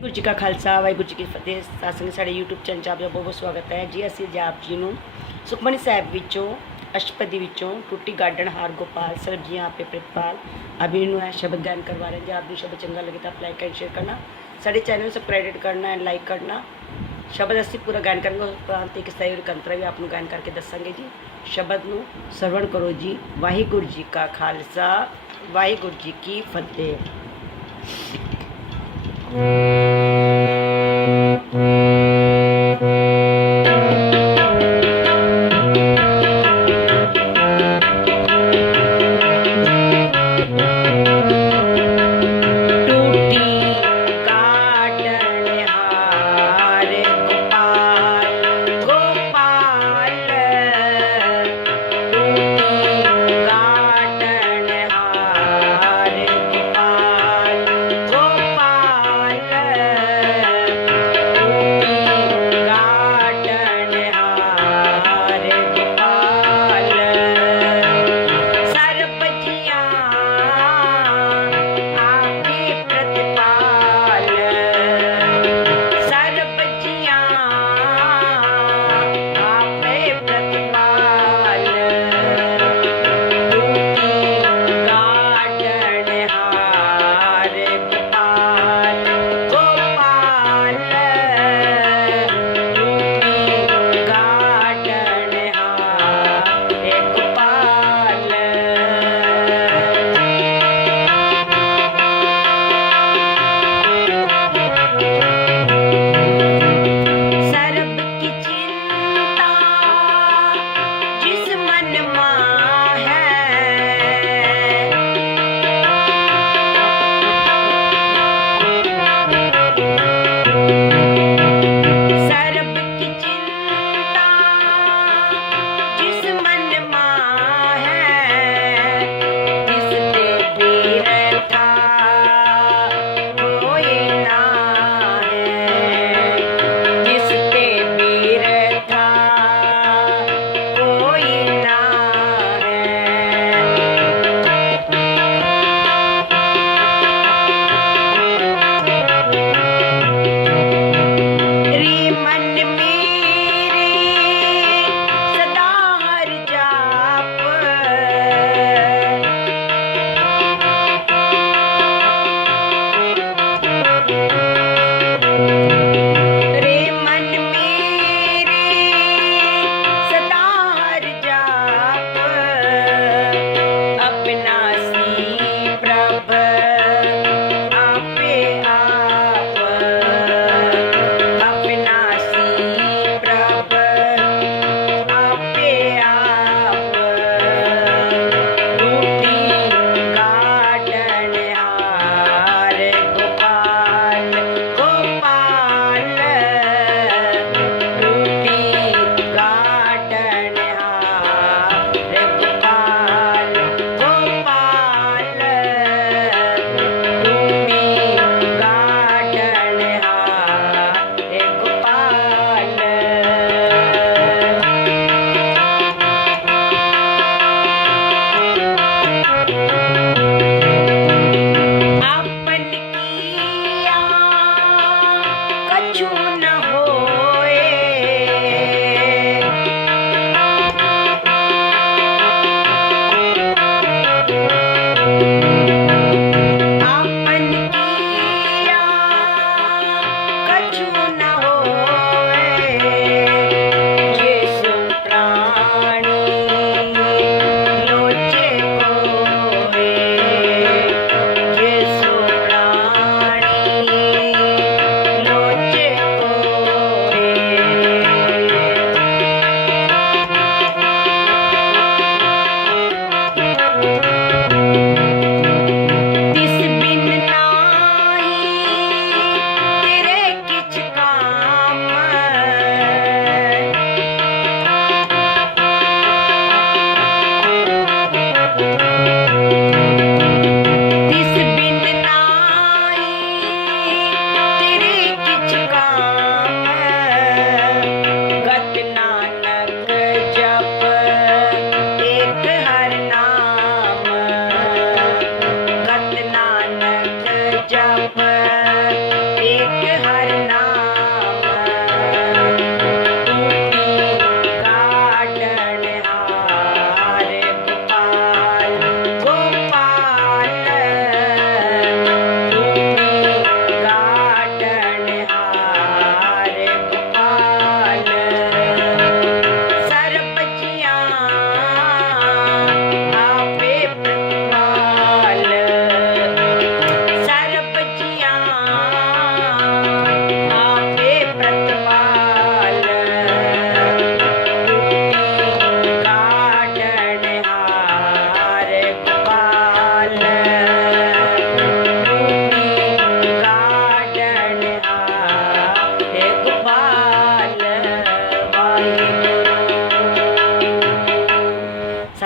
ਗੁਰੂ ਜੀ ਕਾ ਖਾਲਸਾ ਵਾਹਿਗੁਰੂ ਜੀ ਕੀ ਫਤਿਹ ਸਤਿ ਸੰਗਤ ਸਾਡੇ YouTube ਚੈਨਲ ਚਾਬ ਦਾ ਬਹੁਤ ਬਹੁਤ ਸਵਾਗਤ ਹੈ ਜੀ ਅਸੀਂ ਆਪ ਜੀ ਨੂੰ ਸੁਖਮਨੀ ਸਾਹਿਬ ਵਿੱਚੋਂ ਅਸ਼ਪਦੀ ਵਿੱਚੋਂ ਟੁੱਟੀ ਗਾਰਡਨ ਹਾਰ ਗੋਪਾਲ ਸਰ ਸਰਜੀਆਂ ਆਪੇ ਪ੍ਰਿਤਪਾਲ ਅਭੀ ਨੂੰ ਇਹ ਸ਼ਬਦ ਗਾਇਨ ਕਰਵਾ ਰਹੇ ਜੀ ਆਪ ਦੀ ਸ਼ਬਦ ਚੰਗਾ ਲੱਗੇ ਤਾਂ ਲਾਈਕ ਐਂਡ ਸ਼ੇਅਰ ਕਰਨਾ ਸਾਡੇ ਚੈਨਲ ਨੂੰ ਸਬਸਕ੍ਰਾਈਬ ਕਰਨਾ ਐਂਡ ਲਾਈਕ ਕਰਨਾ ਸ਼ਬਦ ਅਸੀਂ ਪੂਰਾ ਗਾਇਨ ਕਰਾਂਗੇ ਉਸ ਪ੍ਰਾਂਤ ਇੱਕ ਸਹੀ ਕੰਤਰਾ ਵੀ ਆਪ ਨੂੰ ਗਾਇਨ ਕਰਕੇ ਦੱਸਾਂਗੇ ਜੀ ਸ਼ਬਦ ਨੂੰ ਸਰਵਣ ਕਰੋ ਜੀ ਵਾਹਿਗੁਰੂ ਜੀ ਕਾ ਖਾਲਸਾ ਵਾਹਿਗੁਰੂ ਜੀ ਕੀ ਫਤਿਹ Música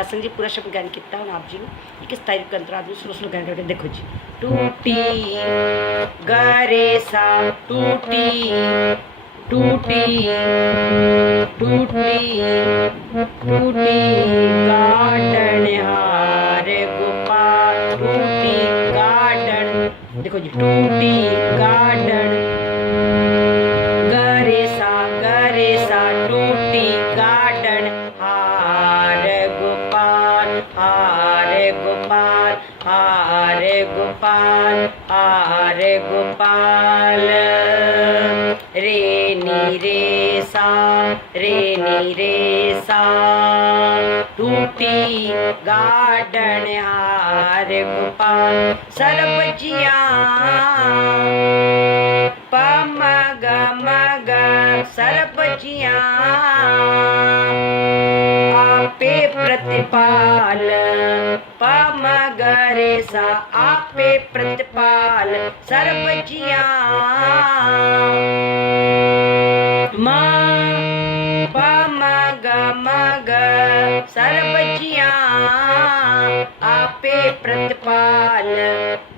दसन जी पूरा शब्द गायन किया हूँ आप जी ने एक स्टाइल कंत्र आदमी सुरस में गायन करके देखो जी टूटी गे सा टूटी टूटी टूटी टूटी गार्डन हार गोपाल टूटी गार्डन देखो जी टूटी गार्डन आरे गोपाल आरे गोपाल रे नी रे सा रे नी रे सा टूटी गाडोपा सलजिया पग मग सलजिया पे प्रतिपाल ਸਾ ਆਪੇ ਪ੍ਰਤਪਾਲ ਸਰਬ ਜੀਆ ਮਾਂ ਪਾ ਮਗ ਮਗ ਸਰਬ ਜੀਆ ਆਪੇ ਪ੍ਰਤਪਾਲ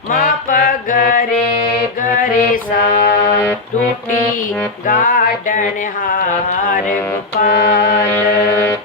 ਮਾਪ ਗਰੇ ਗਰੇ ਸਾ ਟੁੱਟੀ ਗਾਡਣ ਹਾਰ ਗੋਪਾਲ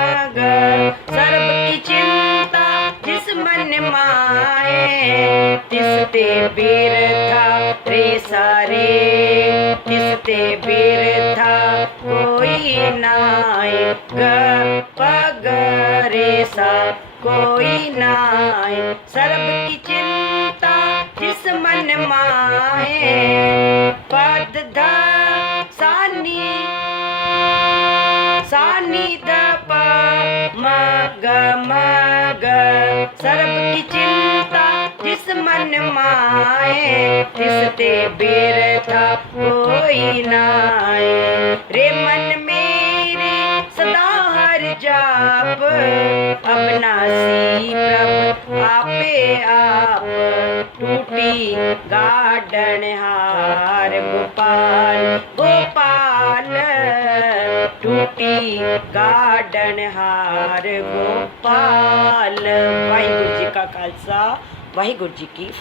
वीर था रे सारे किसते वीर था कोई नायक पग सा कोई नाय सर्व की चिंता किस मन माए पद धा सानी सानी दा पा मग मग ਮਨ ਮਾਏ ਤਿਸ ਤੇ ਬਿਰਥਾ ਕੋਈ ਨਾਏ ਰੇ ਮਨ ਮੇਰੇ ਸਦਾ ਹਰ ਜਾਪ ਅਪਨਾ ਸੀ ਪ੍ਰਭ ਆਪੇ ਆਪ ਟੂਟੀ ਗਾਡਣ ਹਾਰ ਗੋਪਾਲ ਗੋਪਾਲ ਟੂਟੀ ਗਾਡਣ ਹਾਰ ਗੋਪਾਲ ਵਾਹਿਗੁਰੂ ਜੀ ਕਾ ਖਾਲਸਾ ਵਾਹਿਗੁਰੂ ਜੀ ਕੀ